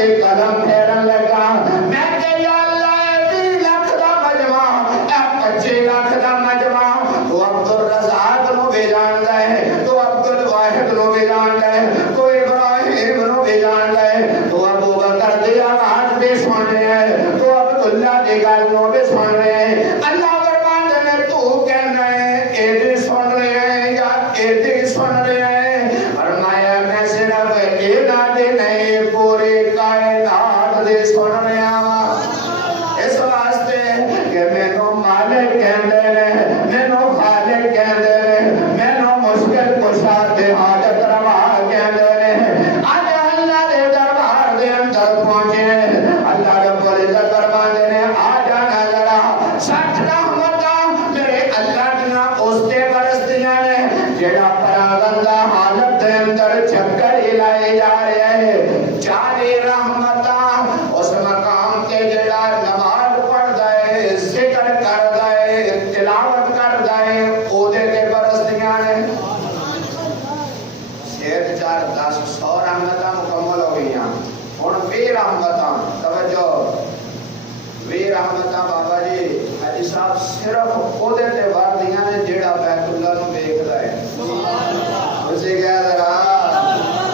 تے قدم پھیرن لگا میں کہ یا اللہ 20 لاکھ دا مجمع 25 لاکھ دا مجمع تو عبد الرزاق نو بھی جاندا ہے تو عبد الواحد نو بھی جاندا ہے تو ابراہیم نو بھی جاندا ہے تو ابو بکر دی آواز بھی سن رہے ہیں تو عبداللہ دی گل نو بھی سن رہے ہیں اللہ فرماتا ہے تو کہنا ہے اے بھی سن رہے ہیں یا اے بھی سن رہے ہیں فرمایا میں صرف اینا دے نہیں پوری کائنات دے سن رہے ہیں اس واسطے کہ مینوں مالک کہندے نے مینوں خالق کہندے نے مینوں مشکل کشا تے حاجت روا کہندے نے اج اللہ دے دربار دے اندر پہنچے اللہ رب العزت فرماندے نے آ جانا ذرا 60 رحمتاں میرے اللہ دیاں اس تے برسدیاں نے جڑا پراگندہ حالت دے اندر چکر ہلائے جا رہے ہیں 40 رحمتاں اس مقام تے جڑا نماز پڑھدا ہے ذکر کردا ہے تلاوت کردا ہے او دے تے برسدیاں نے 6 4 10 100 رحمتاں مکمل ہو گئیاں ہن 20 رحمتاں توجہ 20 رحمتاں بابا جی حاجی صاحب صرف او دے تے وردیاں نے جڑا بیت اللہ نو ویکھدا ہے اسی کہہ ذرا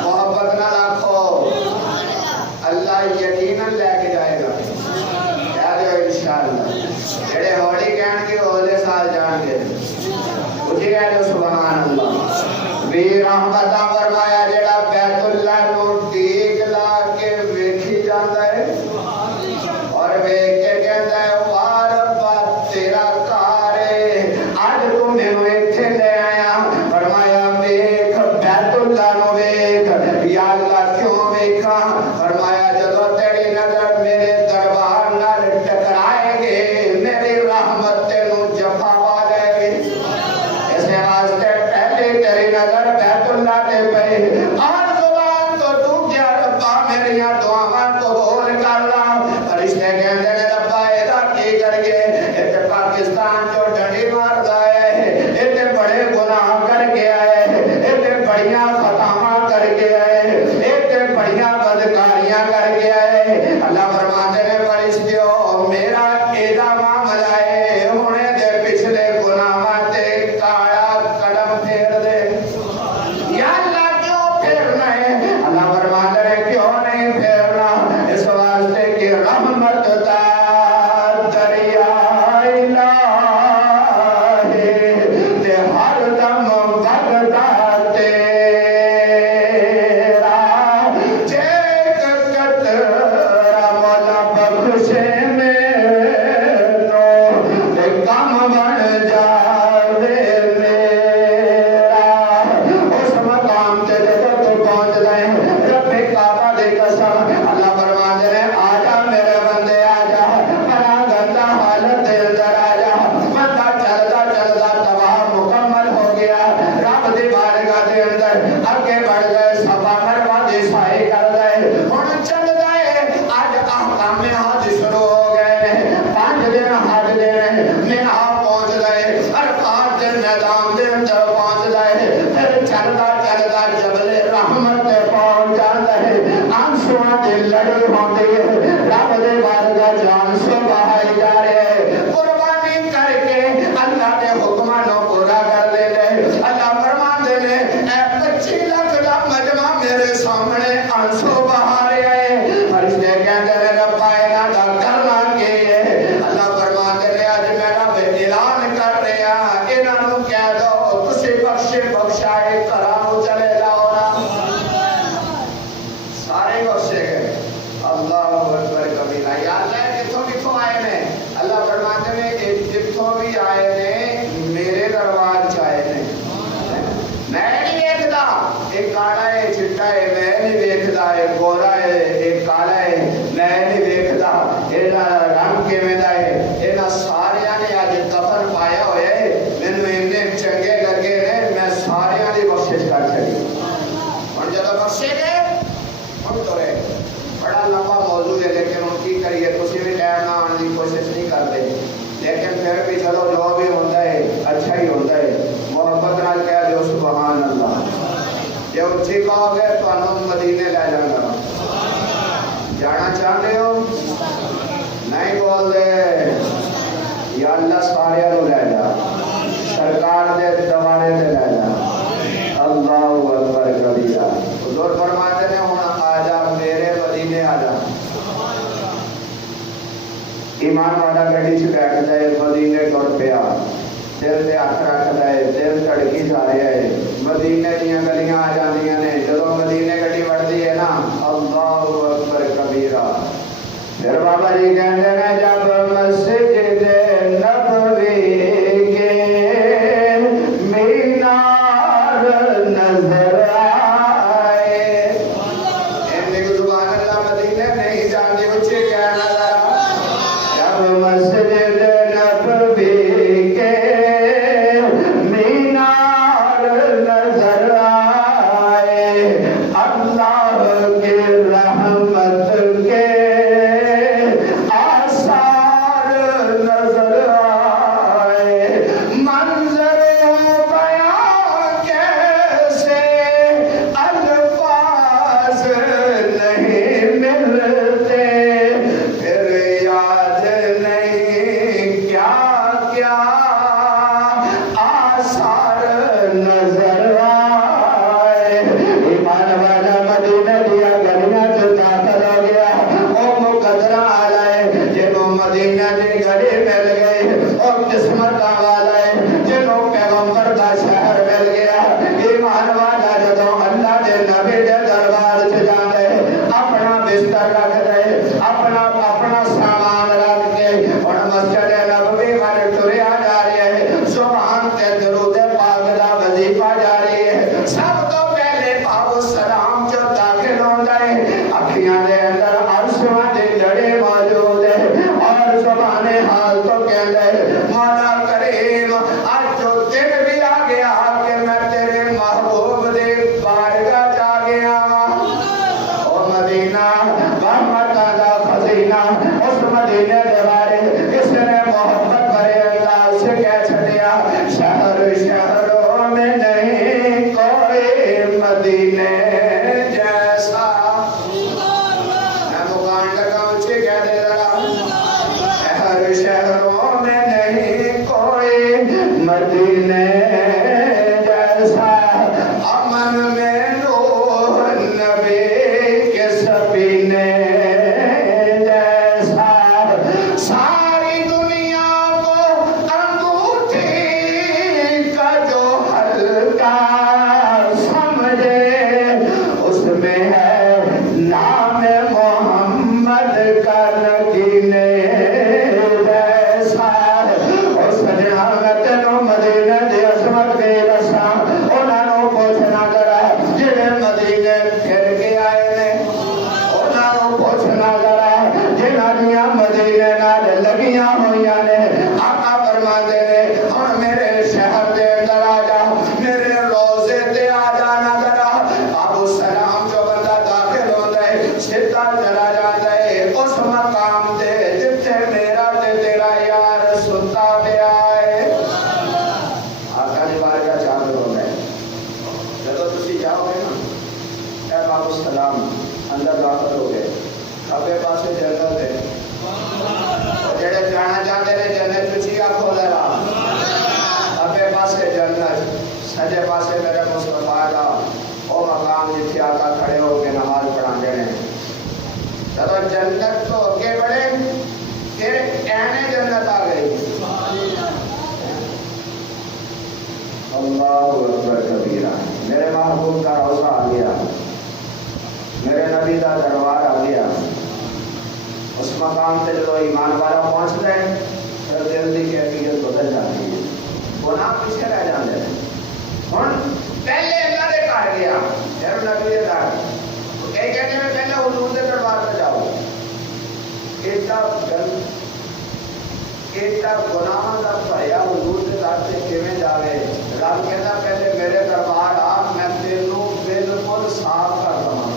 محبت نہ رکھو اللہ یقیناً لے کے جائے گا کہہ دو انشاءاللہ جڑے ہولی کہن گے اگلے سال جان گے اٹھی کہہ دو سبحان اللہ 20 رحمتاں فرمایا جڑا بیت اللہ نو ٹیک لا کے ویکھی جاندا ہے اور ویکھ کے کہندا ہے واہ ربا تیرا کار ہے اج تو مینوں ایتھے لے آیا فرمایا ویکھ بیت اللہ نو ویکھ یا اللہ کیوں ویکھاں فرمایا جدوں تیری نظر میرے دربار نال ٹکرائے گی میری رحمت تینوں جفا پا جائے گی اس واسطے پہلے تیری نظر بیت اللہ تے پئی اور زبان تو کیا ربا میریاں دعاواں قبول کر لا فرشتے کہندے نے ربا ایدا کی کریے اے پاکستان جو ڈنڈی ماردا ہے اے بڑے گناہ کر کے آئے اے بڑیاں خطاواں کر کے آئے اے بڑیاں بدکاریاں کر کے آئے اللہ فرماتے نے فرشتیو میرا ایدا معاملہ ہے ہونے دے پچھلے گناہاں تے کالا قدم پھیر دے یا اللہ کیوں پھیرنا ہے اللہ فرماتے نے کیوں نہیں پھیرنا اس واسطے کہ رحمت دا دریا الہی تے ہر دم بغدا تیرا جے قطرہ مولا بخشے مینوں تے کم بن جاوے میرا اس مقام تے جدوں تو پہنچ گئے رب کعبہ دی قسم اللہ فرماندے نے آ جا میرے بندے آ جا پراگندہ حالت دے اندر آ جا بندہ چلدا چلدا طواف مکمل ہو گیا رب دی بارگاہ دے اندر اگے بڑھ گئے صفا مروا دی سعی کر گئے ہن چل گئے اج احکام حج شروع ہو گئے 5 دن حج دے مینا پہنچ گئے عرفات دے میدان دے اندر پہنچ گئے پھر چلدا چلدا جبل رحمت تے پہنچ جاندا ہے آنسواں دی لڑی ہوندی ہے رب دے بارگاہ جان سو بہائی جا رہے ہیں قربانی کر کے اللہ دے حکماں نو پورا کر لے لے اللہ فرماندے نے اے 25 لاکھ دا مجمع میرے سامنے آنسو بہا رہے ہیں فرشتے کہندے نے رب انہاں دا کرنا کی ہے اللہ فرماندے نے اج میں رب اعلان کر رہا انہاں نو کہہ دو تسی بخشے بخشائے کراؤ چلے جاؤ نا سارے بخشے گئے اللہ اکبر کبیرہ یا اللہ کتھوں کتھوں آئے نے اللہ فرماتے ہیں جتھوں بھی آئے نے میرے دربار چ آئے نے میں نہیں ویکھدا ایک کالا ہے چٹا ہے میں نہیں ویکھدا ہے گورا ہے ایک کالا ہے میں نہیں ویکھدا اینا رنگ کیویں دا ہے اینا ساریاں نے اج کفن پایا ہویا ہے مینوں اینے چنگے لگے نے میں ساریاں دی بخشش کر چھڈی ہن جدوں بخشے گئے ہن تو بڑا لمبا موضوع ہے لیکن ہن کی کریے تسی بھی ٹائم نہ آنے کی کوشش نہیں کرتے لیکن پھر بھی چلو جو بھی ہوتا ہے اچھا ہی ہوتا ہے محبت نال کہہ دو سبحان اللہ جے اچھی کہو گے تو مدینے لے جاؤں گا چاہتے ہو نہیں بول دے یا اللہ سارے کو لے جا سرکار دے دوارے دے لے جا اللہ اکبر کبیرہ حضور فرماتے ہیں ہن آ جا میرے مدینے آ جا ایمان والا گڑی چ بیٹھ جائے مدینے ٹر پیا دل سے ہاتھ رکھ دے دل دھڑکی جا رہا ہے مدینے دیا گلیاں آ جاندیاں نے جدو مدینے گڈی وڑتی ہے نا اللہ اکبر کبیرہ پھر بابا جی کہتے ہیں جب مسجد نبوی کے مینار نظر آئے ان زبان اللہ مدینے نہیں جانتے اچھے کہنا جب مسجد نبوی کے مینار نظر آئے اللہ کی رحمت کے آثار نظر آئے منظر بیان کیسے الفاظ نہیں ملتے پھر یاد نہیں کیا کیا آثار نظر آئے ایمان والا مدینہ دیا گلیاں جو داخل ہو گیا او مقدرہ آ جائے جنہوں مدینہ دی گھڑی مل گئی اور قسمت والا ہے جنہوں پیغمبر کا شہر مل گیا ایمان والا جدوں اللہ دے نبی دے دربار سے جاندے اپنا بستر رکھ دے اپنا سامان رکھ کے اور مسجد نبوی والے ٹریا جا رہے ہیں سبحان تے درود پاک دا وظیفہ جاری ہے سب تو پہلے بابو سلام جو داخل ہوندا ہے اکھیاں دے اندر عرشاں دے جڑے موجود ہے اور زبان حال تو کہندے مولا کریم اج جو دن بھی آ گیا کہ میں تیرے محبوب دے بارگاہ جا گیا او مدینہ رحمتاں دا خزینہ اس مدینے دے بارے اس نے محبت بھرے انداز سے کہہ چھڑیا شہر شہروں میں نہیں کوئی مدینے جیسا میں مکان لگا اچھے کہہ دے رہا شہر شہروں میں نہیں کوئی مدینے جیسا امن میں نوح نبی کے سفینے جیسا ساری دنیا کو انگوٹھی کا جو ہلکا سمجھے اس میں ہے نام محمد کا نگینے جیسا اور سجنا میں تینوں مدینے دی عظمت کے رساں انہاں نوں پوچھنا ذرا جڑے مدینے پھر کے آئے نے انہاں نوں پوچھنا ذرا جنہاں دیاں مدینے نال لگیاں ہوئیاں نے آقا فرماندے نے ہن میرے شہر دے اندر آ جا میرے روزے تے آ جانا ذرا ابو سلام جو بندہ داخل ہوندا ہے سیدھا چلا جاندا ہے اس مقام تے جتھے میرا تے تیرا یار ستا پیا ہے آقا دی بارگاہ چاندر ہوندا ہے جدوں تسی جاؤ گے نا اے ابو سلام اندر داخل ہو گئے کھبے پاسے جنت ہے جڑے جانا چاہتے ہیں جنت چیا کھولا لا کھبے پاسے جنت سجے پاسے میرے مصطفیٰ دا او مقام جتھے آقا کھڑے ہو کے نماز پڑھاندے نے جب جنت تو اگے بڑھے پھر اینے جنت آ گئی اللہ اکبر کبیرہ میرے محبوب کا روضہ آ گیا میرے نبی کا دربار آ گیا اس مقام سے جو ایمان والا پہنچ گئے پھر دل کی کیفیت بدل جاتی ہے گناہ پیچھے رہ جاتے ہیں ہن پہلے اللہ دے گھر گیا پھر نبی دے گھر کئی کہتے ہیں پہلے حضور دے دربار پہ جاؤ ایڈا گناہ دا بھریا حضور دے گھر سے کیویں جاوے رب کہتا پہلے میرے دربار آ میں تینوں بالکل صاف کر دواں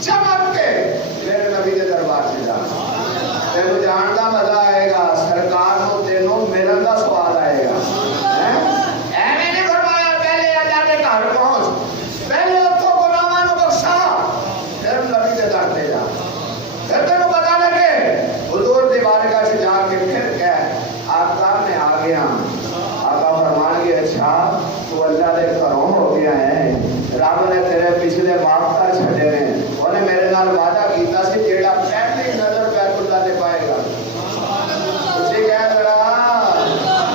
چمک کے میرے نبی دے دربار سے جا تینوں جان دا مزہ آئے گا سرکار نو تینوں ملن دا سواد آئے گا ایویں نہیں فرمایا پہلے اللہ دے گھر پہنچ پہلے اتوں گناہاں نو بخشا پھر نبی دے در تے جا کیتا سی جیڑا پہلی نظر بیت اللہ تے پائے گا اسی کہہ رہا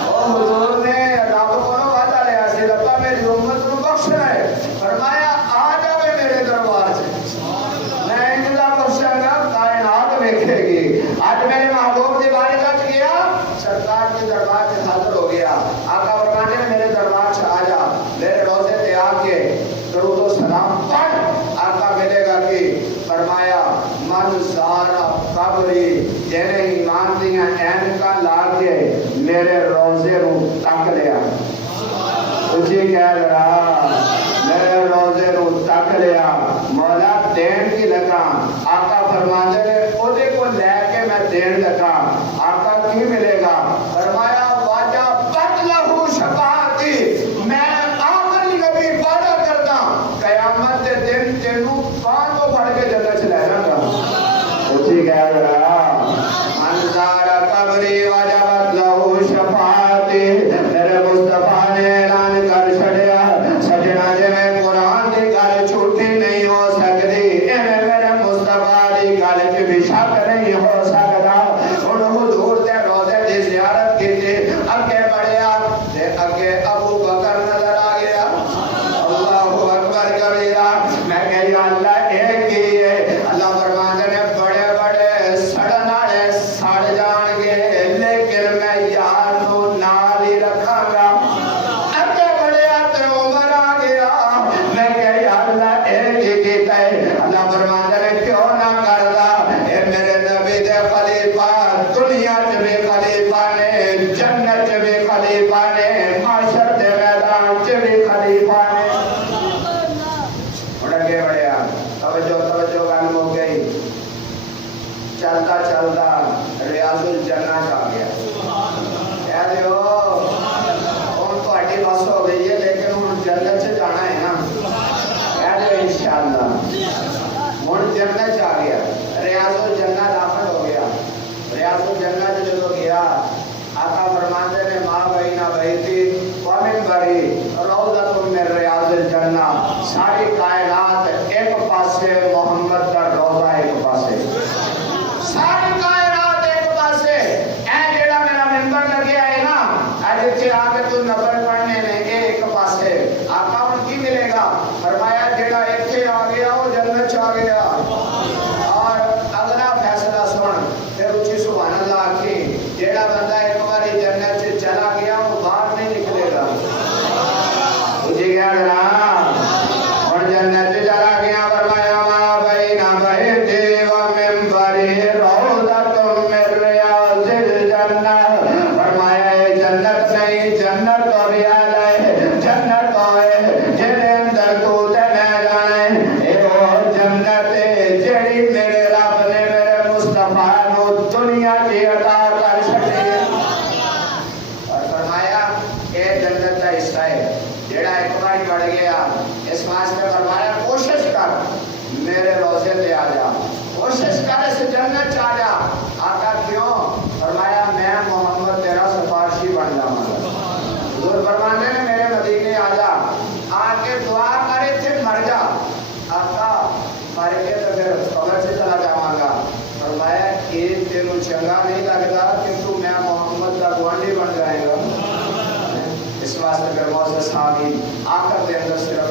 او حضور نے رب کو وعدہ لیا سی ربا میری امت کو بخشنا ہے فرمایا آ جاوے میرے دربار سے میں ان کا بخشا گا کائنات دیکھے گی آج میرے محبوب دی بارگاہ چ گیا سرکار کے دربار سے حاضر ہو گیا آقا فرمانے میں میرے دربار سے آ جا میرے روزے تے آ کے درود و سلام پڑھ آقا ملے گا کہ فرمایا من زارا قبری جنہیں ایمان دیاں اینکا لا کے میرے روزے نو تک لیا اسی کہہ رہا میرے روزے نو تک لیا مولا دین کی لگا آقا فرمانے نے اودے کو لے کے میں دین لگا آقا کی ملے گا فرمایا واجہ بد لہو شفاعتی میں آخری نبی وعدہ کرتا قیامت کے دن تینوں کان کو پڑھ کے جنت سے لے جاؤں گا اسی کہہ رہا انزار قبری وجبت لہو شفاعتی میرے مصطفیٰ نے اعلان کر چھڑیا سجنا جے میں قرآن دی گل چھوٹی نہیں ہو سکتی ایویں میرے مصطفیٰ دی گل چ بھی شک نہیں ہو سکتا ہن حضور دے روزے دی زیارت کیتی اگے بڑھیا تے اگے ابو بکر نظر آ گیا اللہ اکبر کبیرہ میں کہ یا اللہ اے کی ہے اللہ فرماتے نے بڑے بڑے سڑن والے سڑ جان گے لیکن میں یار نو نال ہی رکھاں گا اگے بڑھیا تے عمر آ گیا میں کہ یا اللہ اے کی کیتا ہے اللہ فرماتے نے کیوں نہ کردا اے میرے نبی دے خلیفہ دنیا چ بھی خلیفہ نے جنت چ بھی خلیفہ نے معاشر دے میدان چ بھی خلیفہ نے ہن اگے بڑھیا توجہ توجہ گل ہو گئی چلتا چلتا ریاض الجنہ آ گیا کہہ دیو ہن تہاڈی بس ہو گئی ہے لیکن ہن جنت سے جانا ہے نا کہہ دیو انشاءاللہ ہن جنت آ گیا ریاض الجنہ داخل ہو گیا ریاض الجنہ جب گیا آقا فرماتے نے ماں بہینہ بیتی ومن بری روضۃ من ریاض الجنہ ساری کائنات ایک پاسے محمد کا روضہ ایک پاسے ساری کائنات ایک پاسے اے جیڑا میرا منبر لگیا ہے نا اج تے آ کے تو نفل پڑھنے نے ایک پاسے آقا ان کی ملے گا فرمایا جیڑا ایتھے آ گیا وہ جنت آ گیا اور اگلا فیصلہ سن پھر اچھی سبحان اللہ کی جیڑا بندہ ایک باری جنت سے چلا گیا وہ باہر نہیں نکلے گا مجھے کیا کرنا اور جنت سے چلا گیا فرمایا ما بین بیتی و منبری روضۃ من ریاض الجنہ فرمایا اے جنت نہیں جنت تو ریاض ہے جنت تو ہے جہدے اندر تو تے میں جانے اے وہ جنت ہے جیڑی میرے رب نے میرے مصطفیٰ نو دنیا کی عطا کر چھڈی ہے اور فرمایا اے جنت کا حصہ ہے جیڑا ایک بار پڑ گیا اس واسطے فرمایا کوشش کر میرے روزے تے آ جا کوشش کر اس جنت آ جا آقا کیوں فرمایا میں محمد تیرا سفارشی بن جاؤں گا حضور فرمانے نے میرے مدینے آ جا آ کے دعا کرے تھے مر جا آقا مر کے تو پھر قبر سے چلا جاؤں گا فرمایا کہ تینوں چنگا نہیں لگتا کہ تو میں محمد کا گوانڈی بن جائے گا اس واسطے پھر موسیٰ صحابی آخر دے اندر صرف